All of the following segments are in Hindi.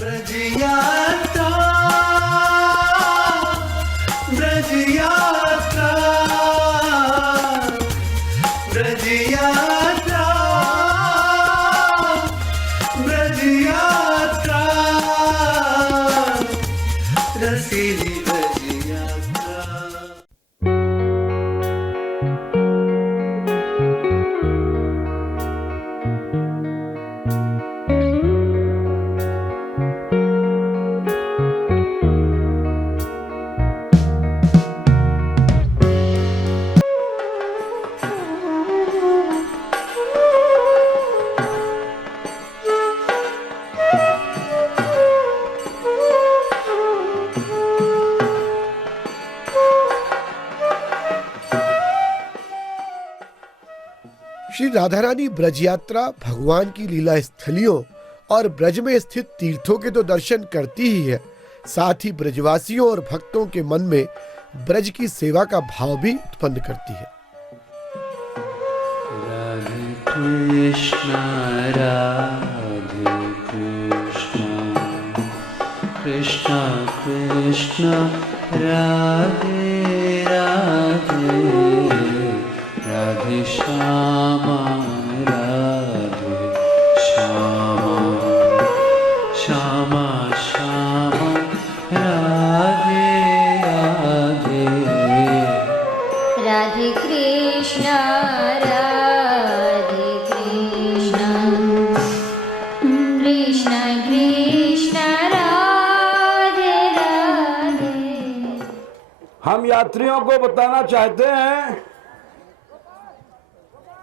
ब्रज यात्रा, ब्रज यात्रा, ब्रज यात्रा, ब्रज यात्रा, रसीली ब्रज यात्रा। श्री राधा रानी ब्रज यात्रा भगवान की लीला स्थलियों और ब्रज में स्थित तीर्थों के तो दर्शन करती ही है, साथ ही ब्रजवासियों और भक्तों के मन में ब्रज की सेवा का भाव भी उत्पन्न करती है। राधे कृष्णा, राधे कृष्णा, कृष्णा कृष्णा, राधे राधे, राधे श्यामा, राधे श्यामा, श्यामा श्यामा, राधे राधे, राधे कृष्णा, राधे कृष्णा, कृष्णा कृष्णा, राधे राधे। हम यात्रियों को बताना चाहते हैं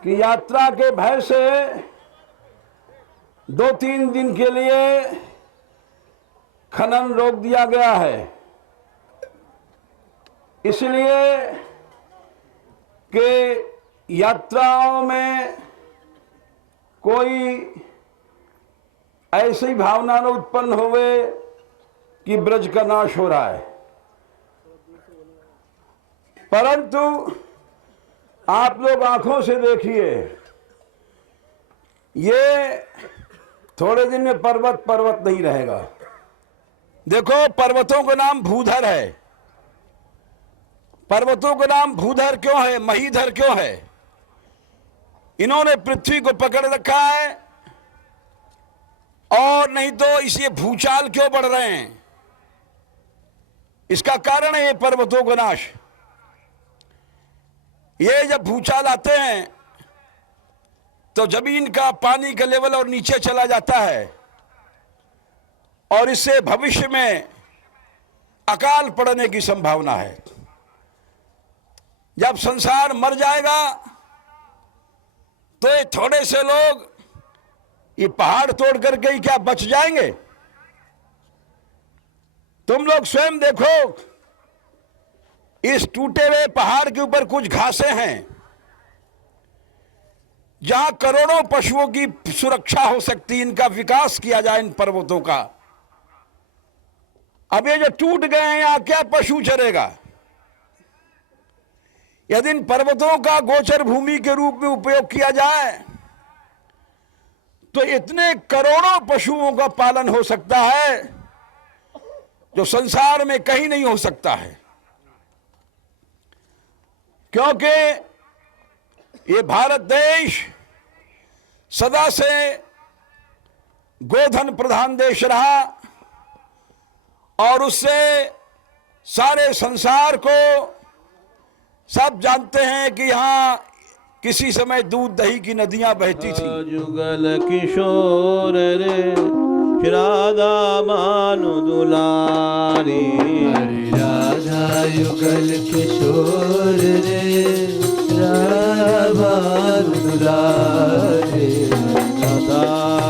कि यात्रा के भय से 2-3 दिन के लिए खनन रोक दिया गया है, इसलिए कि यात्राओं में कोई ऐसी भावना न उत्पन्न होवे कि ब्रज का नाश हो रहा है। परंतु आप लोग आंखों से देखिए, ये थोड़े दिन में पर्वत नहीं रहेगा। देखो, पर्वतों का नाम भूधर है। पर्वतों का नाम भूधर क्यों है, महीधर क्यों है? इन्होंने पृथ्वी को पकड़ रखा है, और नहीं तो इसलिए भूचाल क्यों बढ़ रहे हैं? इसका कारण है ये पर्वतों का नाश। ये जब भूचाल आते हैं तो जमीन का पानी का लेवल और नीचे चला जाता है, और इससे भविष्य में अकाल पड़ने की संभावना है। जब संसार मर जाएगा तो ये थोड़े से लोग ये पहाड़ तोड़ करके ही क्या बच जाएंगे? तुम लोग स्वयं देखो, इस टूटे हुए पहाड़ के ऊपर कुछ घासें हैं जहां करोड़ों पशुओं की सुरक्षा हो सकती, इनका विकास किया जाए इन पर्वतों का। अब ये जो टूट गए हैं, यहां क्या पशु चरेगा? यदि इन पर्वतों का गोचर भूमि के रूप में उपयोग किया जाए तो इतने करोड़ों पशुओं का पालन हो सकता है जो संसार में कहीं नहीं हो सकता है, क्योंकि ये भारत देश सदा से गोधन प्रधान देश रहा, और उससे सारे संसार को सब जानते हैं कि यहाँ किसी समय दूध दही की नदियां बहती थी। जुगल किशोर रे राधा मानु दुलारी, राधा युगल किशोर रे, राधा मानु दुलारी, राधा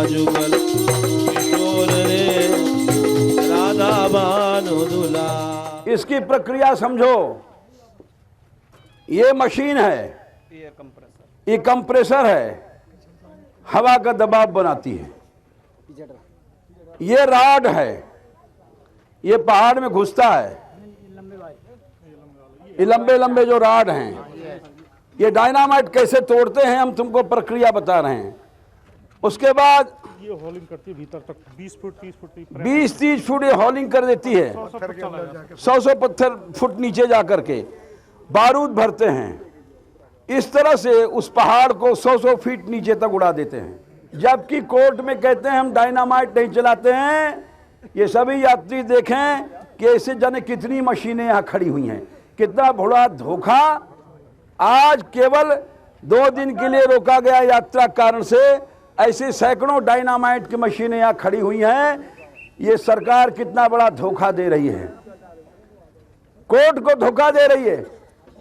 जुगल किशोर रे राधा मानु दुलारी। इसकी प्रक्रिया समझो, ये मशीन है, ये कंप्रेसर है, हवा का दबाव बनाती है। ये रॉड है, ये पहाड़ में घुसता है, ये लंबे लंबे जो रॉड हैं, ये डायनामाइट कैसे तोड़ते हैं हम तुमको प्रक्रिया बता रहे हैं। उसके बाद ये हॉलिंग करती है भीतर तक 20 फुट 30 फुट तक 20-30 फुट ये हॉलिंग कर देती है। 100 पत्थर फुट नीचे जा करके बारूद भरते हैं। इस तरह से उस पहाड़ को 100 फीट नीचे तक उड़ा देते हैं। जबकि कोर्ट में कहते हैं हम डायनामाइट नहीं चलाते हैं। ये सभी यात्री देखें कि ऐसे जाने कितनी मशीनें यहाँ खड़ी हुई हैं, कितना बड़ा धोखा। आज केवल 2 दिन के लिए रोका गया यात्रा कारण से ऐसे सैकड़ों डायनामाइट की मशीनें यहाँ खड़ी हुई हैं। ये सरकार कितना बड़ा धोखा दे रही है, कोर्ट को धोखा दे रही है,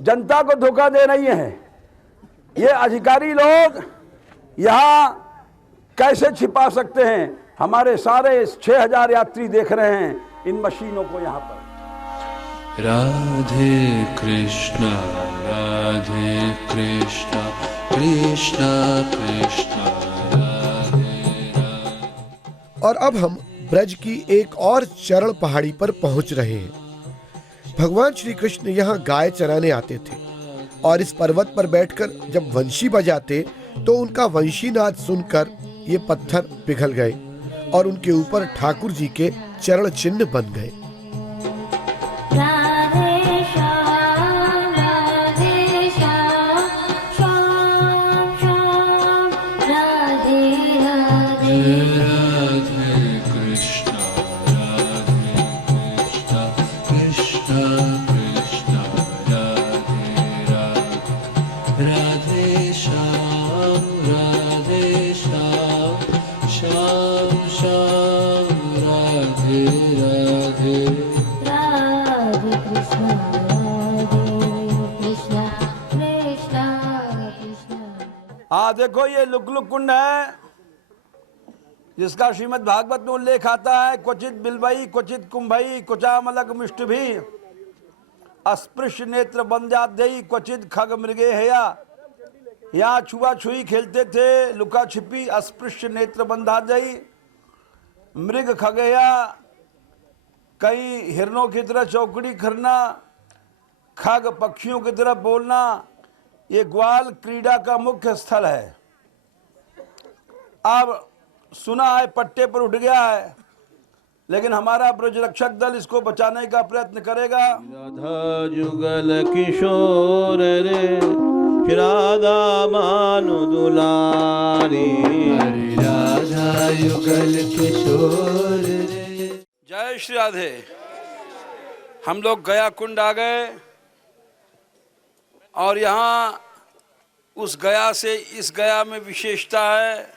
जनता को धोखा दे रही है। ये अधिकारी लोग यहाँ कैसे छिपा सकते हैं? हमारे सारे 6000 यात्री देख रहे हैं इन मशीनों को यहाँ पर। राधे कृष्णा कृष्णा कृष्णा राधे राधे। और अब हम ब्रज की एक और चरण पहाड़ी पर पहुंच रहे हैं। भगवान श्री कृष्ण यहाँ गाय चराने आते थे और इस पर्वत पर बैठकर जब वंशी बजाते तो उनका वंशीनाद सुनकर ये पत्थर पिघल गए और उनके ऊपर ठाकुर जी के चरण चिन्ह बन गए। राधे श्याम श्याम श्याम राधे राधे। राधे कृष्णा कृष्णा कृष्णा राधे राधे। राधे श्याम श्याम श्याम राधे राधे। राधे कृष्णा कृष्णा कृष्णा। हाँ देखो ये लुकलुक कुंड है जिसका श्रीमद् भागवत में उल्लेख आता है। क्वचित बिलवई क्वचित कुंभई क्वचामलक मिष्ट भी अस्पृश्य नेत्र बंध्याद्ययी क्वचित खग मृगे हया। यहाँ छुआ छुई खेलते थे, लुका छिपी, अस्पृश्य नेत्र बंध्याद्ययी, मृग खगया, कई हिरणों की तरह चौकड़ी करना, खग पक्षियों की तरह बोलना। ये ग्वाल क्रीड़ा का मुख्य स्थल है। अब सुना है पट्टे पर उठ गया है, लेकिन हमारा ब्रजरक्षक दल इसको बचाने का प्रयत्न करेगा। राधा जुगल किशोर रे राधा मानु दुलारी। हरि राधा युगल किशोर रे। जय श्री राधे। हम लोग गया कुंड आ गए और यहाँ उस गया से इस गया में विशेषता है।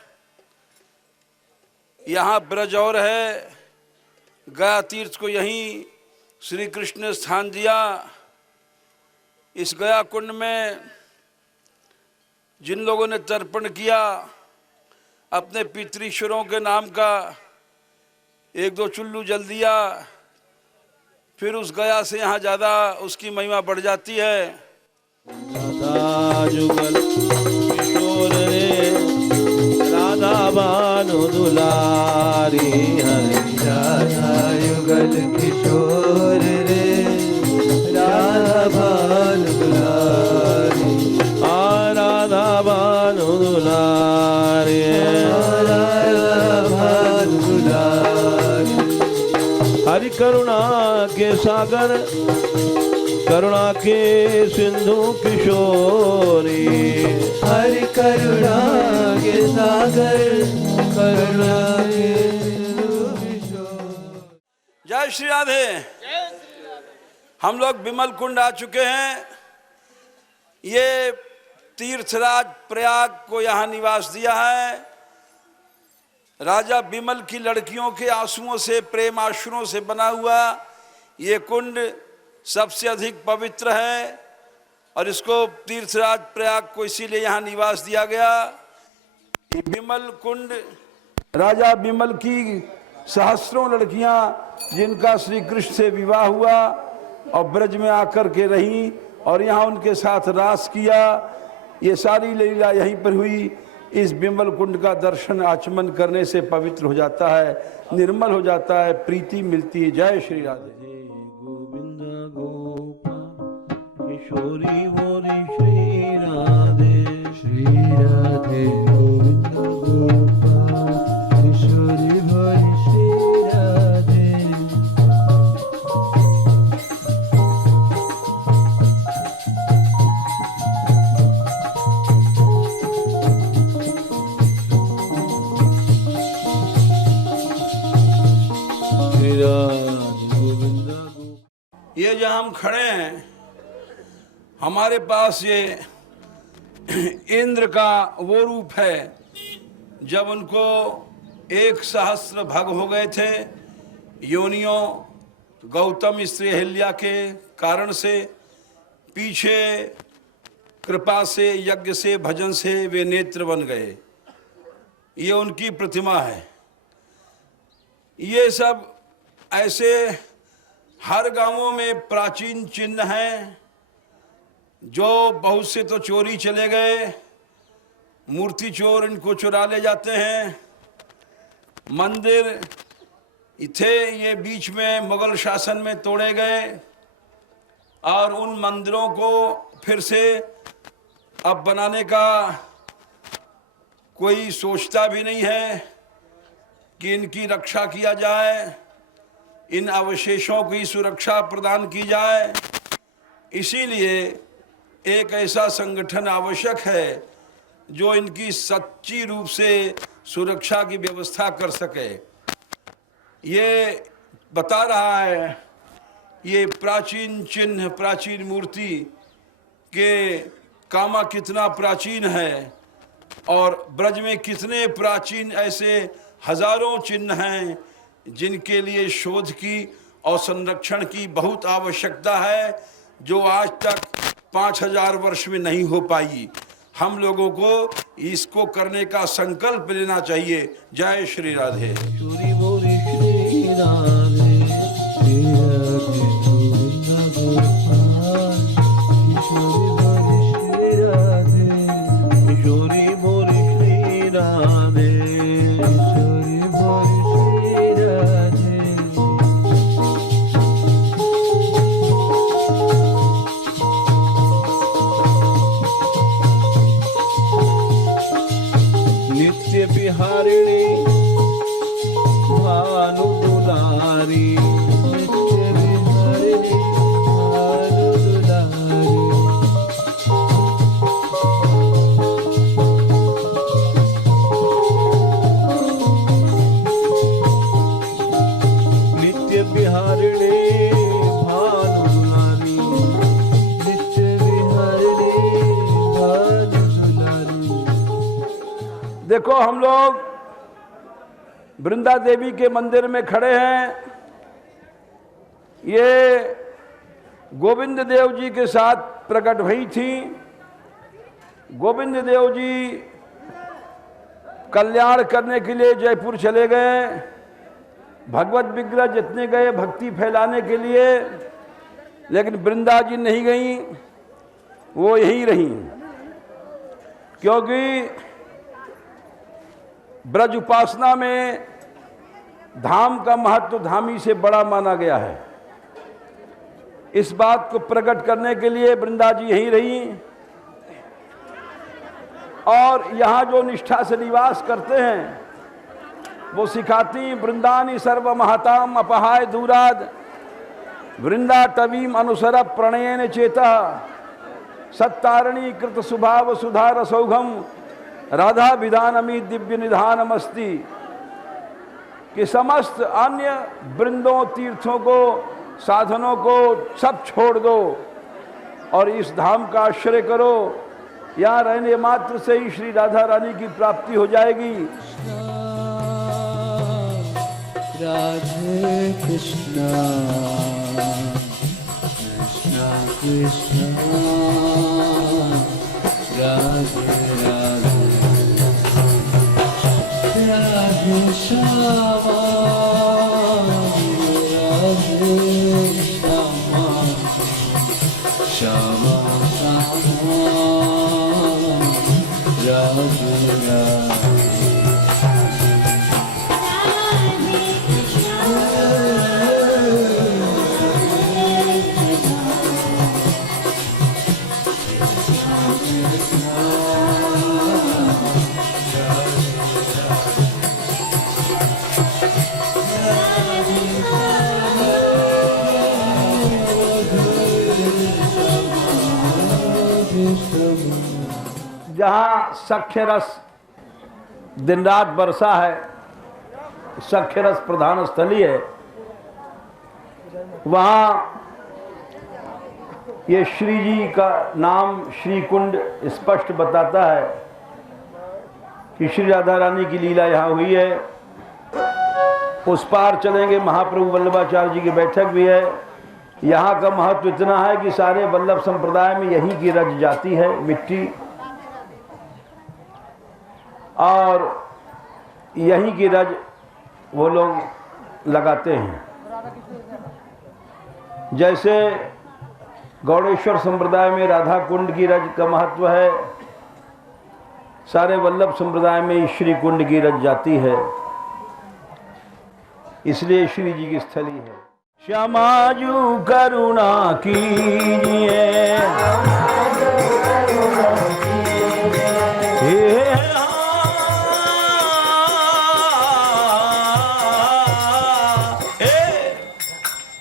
यहाँ ब्रज और है, गया तीर्थ को यहीं श्री कृष्ण ने स्थान दिया। इस गया कुंड में जिन लोगों ने तर्पण किया अपने पितृश्वरों के नाम का, 1-2 चुल्लू जल दिया, फिर उस गया से यहाँ ज़्यादा उसकी महिमा बढ़ जाती है। राधा जुगल किशोर रे राधा भानु दुलारी। हरि राधा युगल किशोर रे राधा भानु दुलारी। राधा भानु दुलारी। राधा भानु दुलारी। हरि करुणा के सागर करुणा के सिंधु किशोरी। हरि करुणा के सागर करुणा के सिंधु किशोर। जय श्री राधे। हम लोग बिमल कुंड आ चुके हैं। ये तीर्थराज प्रयाग को यहाँ निवास दिया है। राजा बिमल की लड़कियों के आंसुओं से, प्रेम आश्रुओं से बना हुआ ये कुंड सबसे अधिक पवित्र है और इसको तीर्थराज प्रयाग को इसीलिए यहाँ निवास दिया गया। ये बिमल कुंड राजा बिमल की सहस्रों लड़कियाँ जिनका श्री कृष्ण से विवाह हुआ और ब्रज में आकर के रहीं और यहाँ उनके साथ रास किया, ये सारी लीला यहीं पर हुई। इस बिमल कुंड का दर्शन आचमन करने से पवित्र हो जाता है, निर्मल हो जाता है, प्रीति मिलती है। जय श्री राधे। गोविंद गोपाल किशोरी मोरी श्री राधे। श्री राधे गोविंद गोपाल श्री राधे गोविंदा गोप। ये जहाँ हम खड़े हैं, हमारे पास ये इंद्र का वो रूप है जब उनको 1,000 भग हो गए थे योनियों गौतम स्त्री अहिल्या के कारण से। पीछे कृपा से, यज्ञ से, भजन से वे नेत्र बन गए। ये उनकी प्रतिमा है। ये सब ऐसे हर गांवों में प्राचीन चिन्ह हैं, जो बहुत से तो चोरी चले गए, मूर्ति चोर इनको चुरा ले जाते हैं। मंदिर थे, ये बीच में मुगल शासन में तोड़े गए और उन मंदिरों को फिर से अब बनाने का कोई सोचता भी नहीं है कि इनकी रक्षा किया जाए, इन अवशेषों की सुरक्षा प्रदान की जाए। इसीलिए एक ऐसा संगठन आवश्यक है जो इनकी सच्ची रूप से सुरक्षा की व्यवस्था कर सके। ये बता रहा है ये प्राचीन चिन्ह, प्राचीन मूर्ति के कामा कितना प्राचीन है और ब्रज में कितने प्राचीन ऐसे हजारों चिन्ह हैं जिनके लिए शोध की और संरक्षण की बहुत आवश्यकता है, जो आज तक 5000 वर्ष में नहीं हो पाई। हम लोगों को इसको करने का संकल्प लेना चाहिए। जय श्री राधे। किशोरी बोली श्री राधे श्री राधे गोविंदा गोपाल। किशोरी बोली श्री राधे किशोरी बोली श्री राधे। नित्य बिहारिणी भानु दुलारी नित्य बिहारिणी भानु दुलारी। नित्य बिहारिणी भानु दुलारी नित्य बिहारिणी भानु दुलारी। देखो, हम लोग वृंदा देवी के मंदिर में खड़े हैं। ये गोविंद देव जी के साथ प्रकट हुई थी। गोविंद देव जी कल्याण करने के लिए जयपुर चले गए। भगवत विग्रह जितने गए भक्ति फैलाने के लिए, लेकिन वृंदा जी नहीं गई, वो यहीं रहीं। क्योंकि ब्रज उपासना में धाम का महत्व धामी से बड़ा माना गया है। इस बात को प्रकट करने के लिए वृंदा जी यहीं रही और यहाँ जो निष्ठा से निवास करते हैं वो सिखाती। वृंदानी सर्व महताम अपहाय दूराद वृंदा टवीम अनुसर प्रणयन चेता सत्तारणी कृत सुभाव सुधार सौघम राधा विधानमी दिव्य निधानमस्ति। कि समस्त अन्य वृंदों, तीर्थों को, साधनों को सब छोड़ दो और इस धाम का आश्रय करो। यहाँ रहने मात्र से ही श्री राधा रानी की प्राप्ति हो जाएगी। राधे कृष्णा कृष्णा कृष्णा राधे राधे राधे श्यामा राधे श्यामा श्यामा श्यामा राधे राधे। जहाँ सख्य रस दिन रात बरसा है, सख्य रस प्रधान स्थली है, वहाँ ये श्री जी का नाम श्री कुंड स्पष्ट बताता है कि श्री राधा रानी की लीला यहाँ हुई है। उस पार चलेंगे, महाप्रभु वल्लभाचार्य जी की बैठक भी है। यहाँ का महत्व इतना है कि सारे वल्लभ संप्रदाय में यहीं की रज जाती है मिट्टी, और यहीं की रज वो लोग लगाते हैं। जैसे गौड़ेश्वर संप्रदाय में राधा कुंड की रज का महत्व है, सारे वल्लभ संप्रदाय में श्री कुंड की रज जाती है, इसलिए श्री जी की स्थली है। श्यामाजू करुणा कीजिए,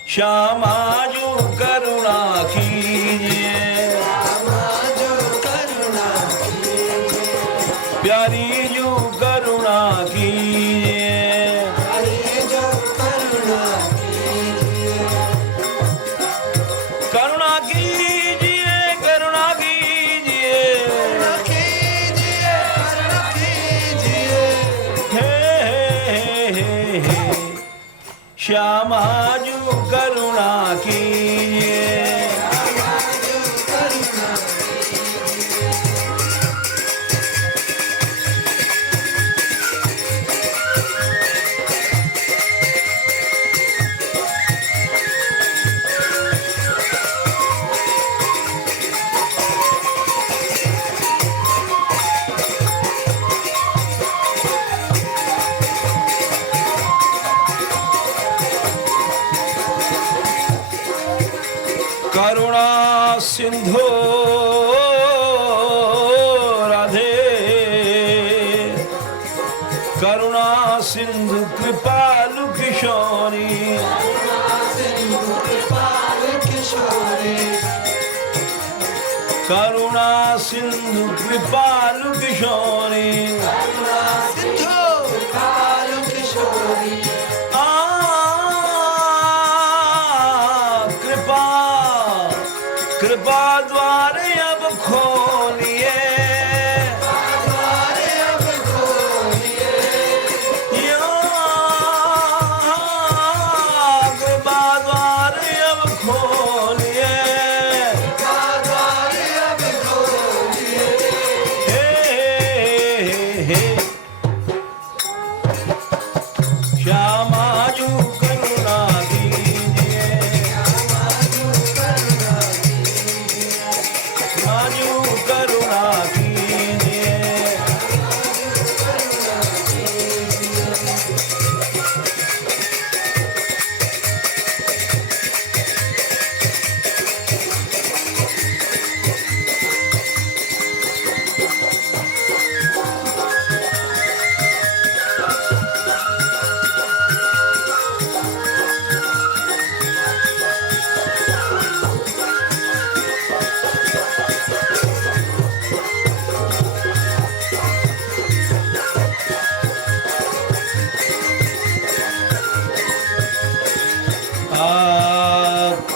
श्यामाजू करुणा कीजिए, प्यारी जो करुणा कीजिए, करुणा कीजिए, करुणा कीजिए, हे श्यामाजू करुणा कीजिए। करुणा सिंधु राधे, करुणा सिंधु कृपालु किशोरी, करुणा सिंधु कृपालु किशोरी, कृपा द्वारे अब खोलिए, कृपा द्वारे अब खोलिए, हे श्यामाजू करुणा कीजिए, श्यामाजू करुणा कीजिए।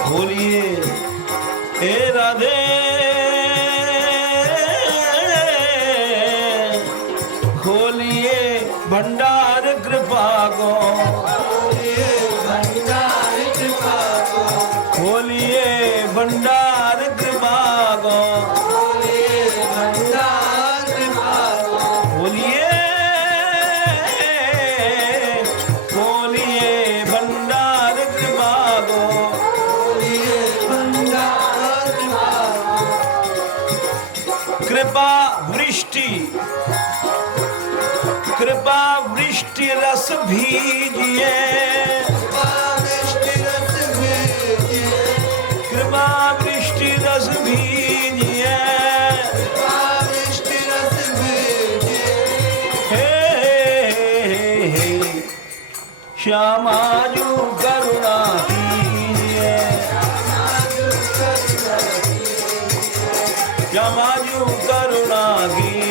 खोलिए हे राधे, खोलिए भंडार कृपा को, खोलिए भंडार कृपा को, खोलिए भंडार कृपा को, कृपा वृष्टि, कृपा वृष्टि रस भीजिए, कृपा वृष्टि रस भीजिए, हे श्यामाजू करुणा कीजिए, श्यामाजू करुणा कीजिए।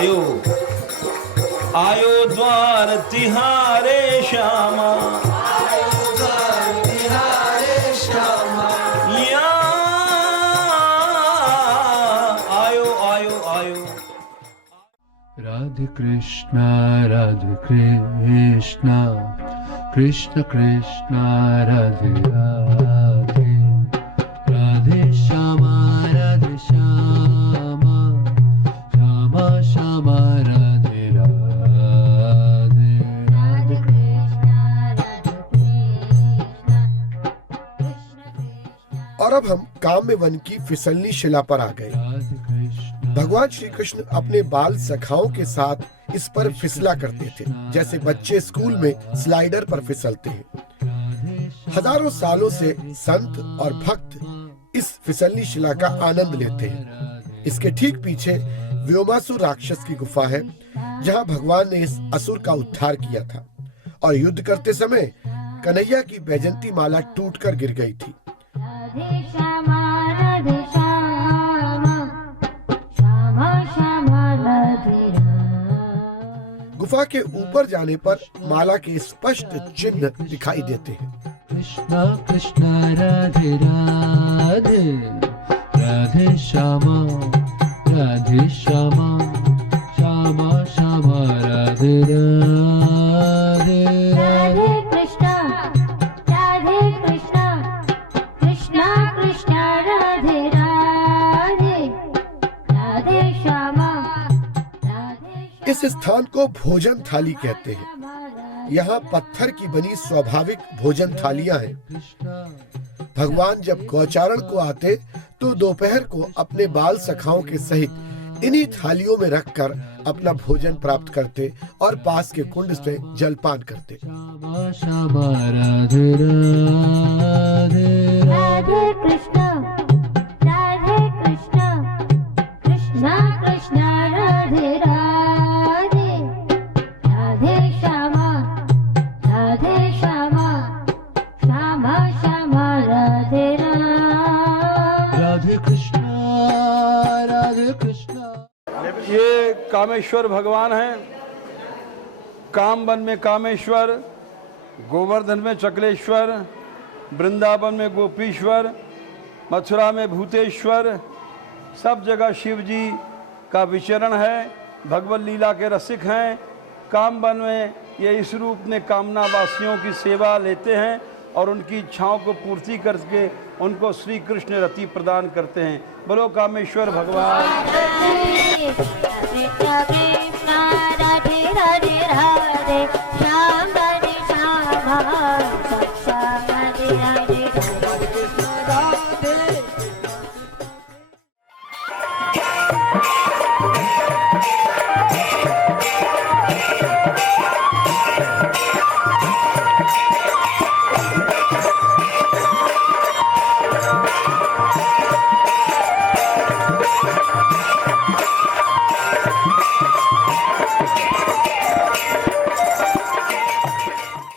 आयो आयो द्वार तिहारे श्यामा या आयो आयो आयो। राधे कृष्णा कृष्ण कृष्ण राधे राधे राधे श्यामा श्यामा श्यामा राधे राधे राधे और अब हम काम्य वन की फिसलनी शिला पर आ गए। राधे कृष्ण भगवान श्री कृष्ण अपने बाल सखाओं के साथ इस पर फिसला करते थे, जैसे बच्चे स्कूल में स्लाइडर पर फिसलते हैं। हजारों सालों से संत और भक्त इस फिसलनी शिला का आनंद लेते हैं। इसके ठीक पीछे व्योमासुर राक्षस की गुफा है, जहां भगवान ने इस असुर का उद्धार किया था और युद्ध करते समय कन्हैया की बैजंती माला टूटकर गिर गई थी। राधे श्यामा श्यामा श्यामा राधे राधे। गुफा के ऊपर जाने पर माला के स्पष्ट चिन्ह दिखाई देते हैं। कृष्ण कृष्ण राधे राधे राधे श्यामा श्यामा श्यामा राधे राधे राधे कृष्ण कृष्ण कृष्ण राधे राधे राधे श्यामा राधे इस स्थान को भोजन थाली कहते हैं। यहाँ पत्थर की बनी स्वाभाविक भोजन थालियां हैं। भगवान जब गौचारण को आते तो दोपहर को अपने बाल सखाओं के सहित इन्हीं थालियों में रखकर अपना भोजन प्राप्त करते और पास के कुंड से जलपान करते। श्यामा राधे राधे राधे कृष्ण कृष्ण कृष्ण राधे राधे राधे श्यामा श्यामा श्यामा राधे राधे। राधे कृष्ण ये कामेश्वर भगवान हैं। कामवन में कामेश्वर, गोवर्धन में चकलेश्वर, वृंदावन में गोपीश्वर, मथुरा में भूतेश्वर, सब जगह शिव जी का विचरण है। भगवत लीला के रसिक हैं। कामवन में ये इस रूप में कामना वासियों की सेवा लेते हैं और उनकी इच्छाओं को पूर्ति करके उनको श्री कृष्ण रति प्रदान करते हैं। बोलो कामेश्वर भगवान।